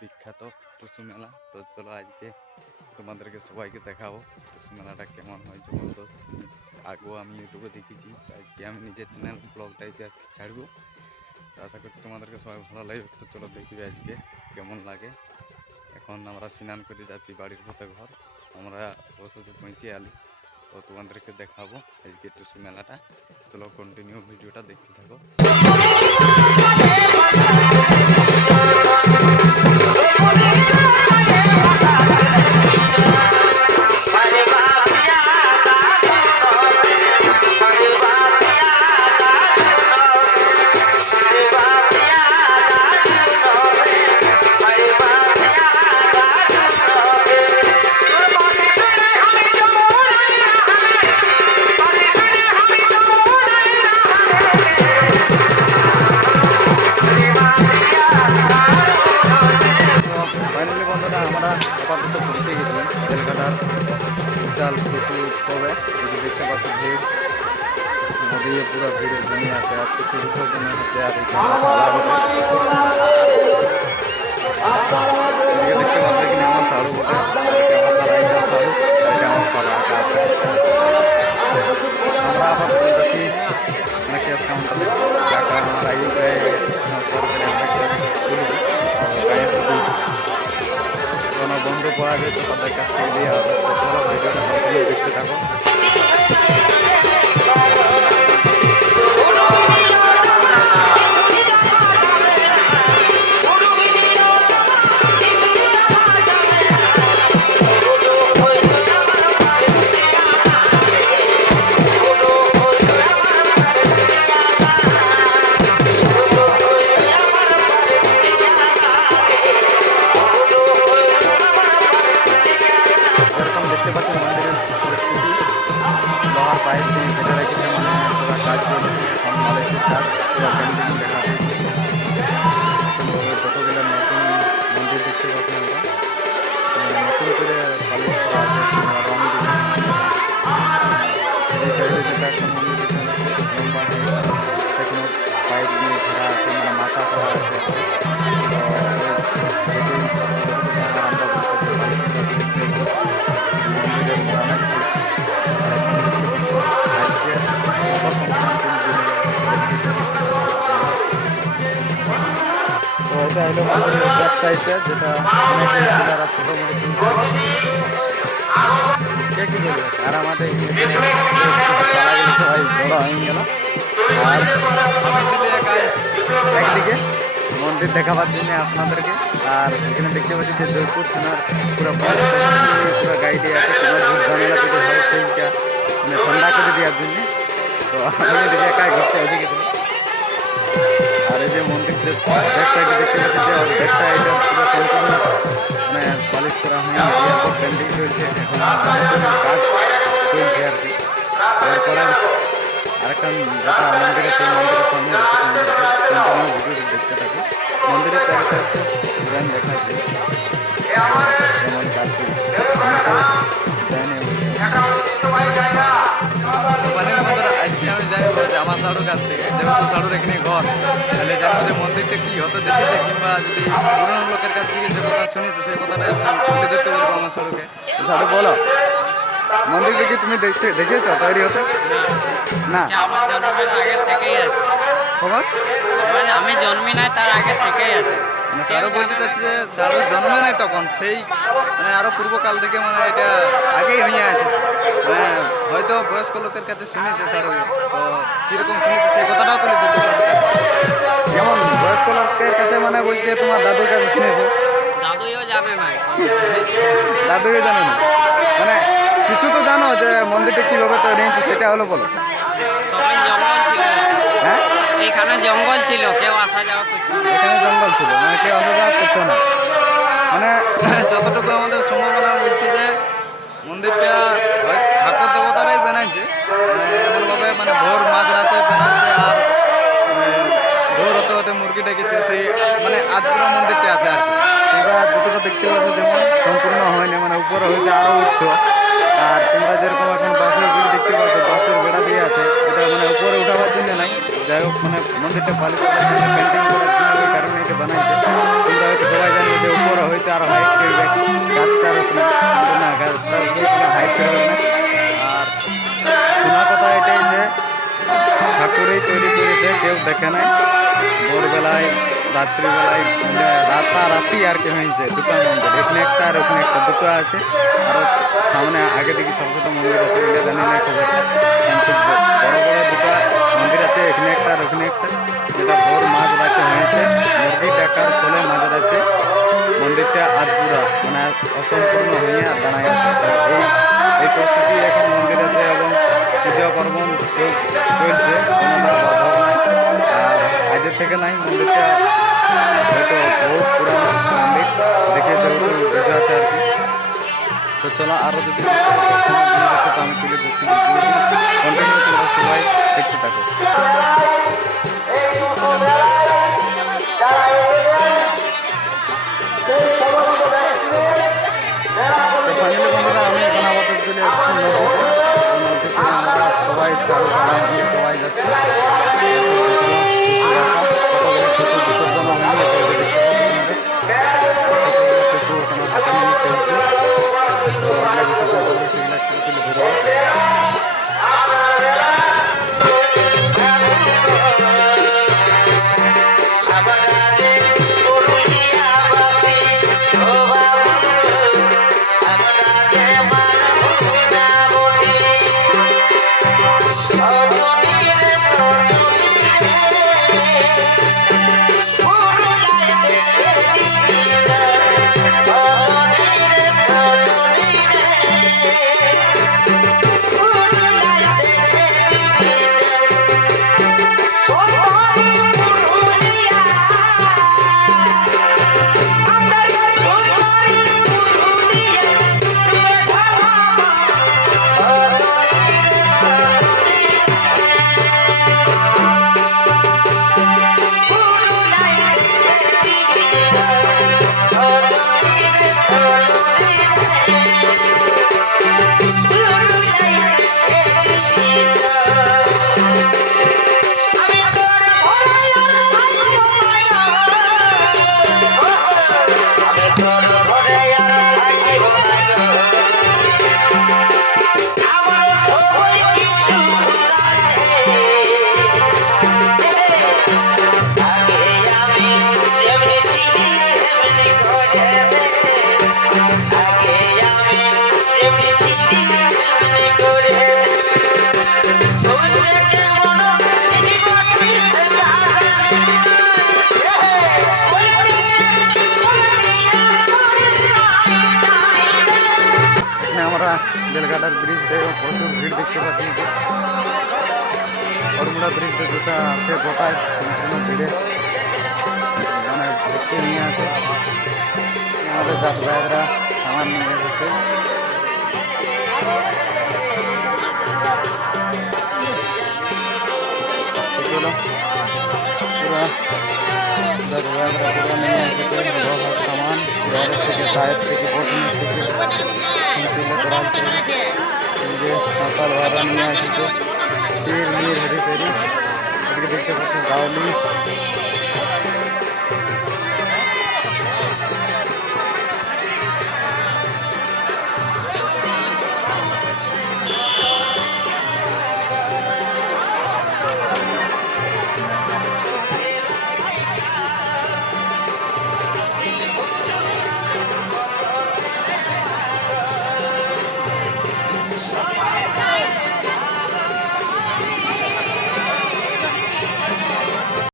বিখ্যাত টুসু মেলা। তো চলো আজকে তোমাদেরকে সবাইকে দেখাবো টুসু মেলাটা কেমন হয় জবরদস্ত। আগেও আমি ইউটিউবে দেখেছি, আজকে আমি নিজের চ্যানেল ব্লগ টাইপে ছাড়বো। তো আশা করছি তোমাদেরকে সবাই ভালো লাগবে। তো চলো দেখবে আজকে কেমন লাগে। এখন আমরা স্নান করে যাচ্ছি বাড়ির পথে ঘর, আমরা অবশ্যই পৌঁছে আলি। তো তোমাদেরকে দেখাবো আজকে টুসু মেলাটা। চলো কন্টিনিউ ভিডিওটা দেখতে থাকো। ফাইনালি বন্ধুরা আমরা আপাতত পৌঁছে গেছি তেলকাটার বিশাল টুসু উৎসবে। যদি দেখতে পাচ্ছি ভিড় নদীয়ে পুরো ভিড় জমে আছে। আর টুসু বিসর্জন হচ্ছে আর এদিকে দেখতে পাচ্ছি কিনা আমার সারু বটে, আমার সারাইটা সারু, এটা আমার পালা আছে। আমরা আপাতত যাচ্ছি মানে ক্যাশ কাউন্টারে। টাকা আমার আগে ট্রান্সফার করে আমরা ক্যাশ তুলব। কোনো বন্ধু পাওয়া যায় তো তাদের কাছ থেকে দিয়ে হবে। চলো ভিডিওটা কন্টিনিউ দেখতে থাকো। এরকম দেখতে পাচ্ছি মন্দিরের লোহার পাইপ দিয়ে কেটে রেখেছে, মানে পুরো কাজ চলছে। মালয়েশিয়ার কাজ পুরো পেন্টিং দেখা যাচ্ছে। যতগুলো নতুন মন্দির দেখতে পাচ্ছি আমরা নতুন করে পালিশ করা আছে, রং দিয়ে। এই সাইডে যেটা একটা মন্দির দেখতে লম্বা সেখানে পাইপ দিয়ে ঘেরা আছে, মানে মাথা করা আছে। তো এটা হলো মন্দিরের ব্যাক সাইডে, যেটা অনেক ছোটো মোটো কে কী বলবে। আর আমাদের সবাই বড় হয়ে গেল। আর একদিকে মন্দির দেখাবার জন্য আপনাদেরকে, আর এখানে দেখতে পাচ্ছি যে জয়পুর থানার পুরো পুরো গাইডে আছে। কোনো ভুল ঝামেলা যদি হয় সেইটা মানে ঠান্ডা করে দেওয়ার জন্য। তো আমি এদিকে একাই ঘুরতে এসে গেছিলাম। আর এই যে মন্দিরের ব্যাক সাইডে দেখতে পাচ্ছি যে ব্যাকটা এটা পুরো সম্পূর্ণ মানে পালিশ করা হয়নি, এরপর পেন্টিং চলছে, এখন কাজ চলছে আর কি। এরপরে আরেকটা যেটা মন্দির আছে, মন্দিরের সামনে কন্টিনিউ ভিডিও দেখতে থাকি। মন্দিরের চারিপাশে ডিজাইন দেখা যায় যেমন কাজ আজকে আমি জানি আমার সাড়ুর কাছ থেকে, যেহেতু সাড়ুর এখানে ঘর, তাহলে জানবো যে মন্দিরটা কী হতো দেখেছে, কিংবা যদি পুরোনো লোকের কাছ থেকে যে কথা শুনেছে সেই কথাটা তুলে ধরতে বলবো আমার সাড়ুকে। সাড়ু বলো, মন্দিরটা কি তুমি দেখেছো তৈরি হতে? না, আমি জন্মি নাই তার আগে থেকেই আছে। মানে সারও বলতে চাচ্ছি যে সারও জন্মে নাই তখন, সেই মানে আরও পূর্বকাল থেকে মানে এটা আগেই হয়ে আছে। মানে হয়তো বয়স্ক লোকের কাছে শুনেছে সারও, তো কীরকম শুনেছে সেই কথাটাও তুলে দিতে। যেমন বয়স্ক লোকের কাছে মানে বলতে তোমার দাদুর কাছে শুনেছো? দাদুও জানে ভাই, দাদুও জানে না, মানে কিছু তো জানো যে মন্দিরটা কীভাবে তৈরি হয়েছে, সেটা হলো বলো। তখন জঙ্গল ছিল। হ্যাঁ, এখানে জঙ্গল ছিল, কেউ আসা যাওয়া করতো না। এখানে জঙ্গল ছিল, মানে কেউ আসা যাওয়া করতো না। মানে যতটুকু আমাদের সম্ভাবনা বলছে যে মন্দিরটা ঠাকুর দেবতারাই বানাইছে, মানে এমনভাবে মানে ভোর মাঝরাতে বানাচ্ছে। আর ভোর হতে হতে মুরগি ডেকেছে, সেই মানে আধপুরা মন্দিরটা আছে আর কি। তোমরা যতটা দেখতে পাচ্ছ যেমন সম্পূর্ণ হয়নি, মানে উপরে হইতে আরও উঠছো। আর তোমরা যেরকম এখন বাসের গুলি দেখতে পাচ্ছ, বাসের বেড়া দিয়ে আছে, এটা মানে উপরে উঠাবার জন্য নাই। যাই হোক, মানে মন্দিরটা পালিশ করার জন্য, পেন্টিং করার জন্য, ওই কারণে এটা বানাইছে। তোমরা হয়তো সবাই জানো আর হাইট করবে গাছটার উপরে, কিন্তু না গাছটার উপরে কোনো হাইট করবে না। আর শোনা কথা এটাই যে ঠাকুরই তৈরি করেছে, কেউ দেখে নাই। ভোরবেলায় রাত্রিবেলায় মানে রাতারাতি আর কি হয়েছে দুটো মন্দির, এখানে একটা আর ওখানে একটা, দুটো আছে। আরও সামনে আগে দিকে ছোটো ছোটো মন্দির আছে, ওইটা জানি না খবরটা। কিন্তু বড় বড় দুটো মন্দির আছে, এখানে একটা আর ওখানে একটা, যেটা ভোর মাঝ রাতে হয়েছে। মুরগি ডাকার ফলে মাঝ রাতে মন্দিরটা আজ পুরা মানে অসম্পূর্ণ হয়ে দাঁড়ায় আছে। তো এই প্রস্তুতি এখন মন্দির আছে এবং পূজা পার্বণ চলছে, কোনোটা বাধাও নাই। আর আজের থেকে নাই, মন্দিরটা হয়তো বহুত পুরানো মন্দির, দেখে যেহেতু বোঝা আছে আর কি। তো চলো আরও যদি তো আমি তুলে ধরছি, কন্টিনিউ তোমরা সবাই দেখতে থাকো। তো ফাইনালি বন্ধুরা আমি এখন আপাতত চলে এসেছি নদীতে। আমরা সবাই সবাই যাচ্ছি। বিসর্জন হয়নি, কিছু ওখানে হাতে নিয়ে চলছে। তো আমরা বিসর্জন করবো, সেগুলো একটু তুলে ধরবো। আমরা বেলঘাটার ব্রিজ থেকে প্রচুর ভিড় দেখতে পাচ্ছি। অরমুড়া ব্রিজ যেটা আছে গোটায় সম্পূর্ণ ভিড়ে মানে ভর্তি নিয়ে আছে। আমাদের যাতায়াতরা সামান নিয়ে এসেছে। পুরো যাতায়াতরা পুরো নিয়ে এসেছে সামান, ঘরের থেকে টায়ার থেকে বসনে থেকে তুলে করা হচ্ছে। যে সকাল ভাড়া নিয়ে আসছে তীর নিয়ে হেঁটে ফেরি, এদিকে দেখতে পাচ্ছেন গাউলি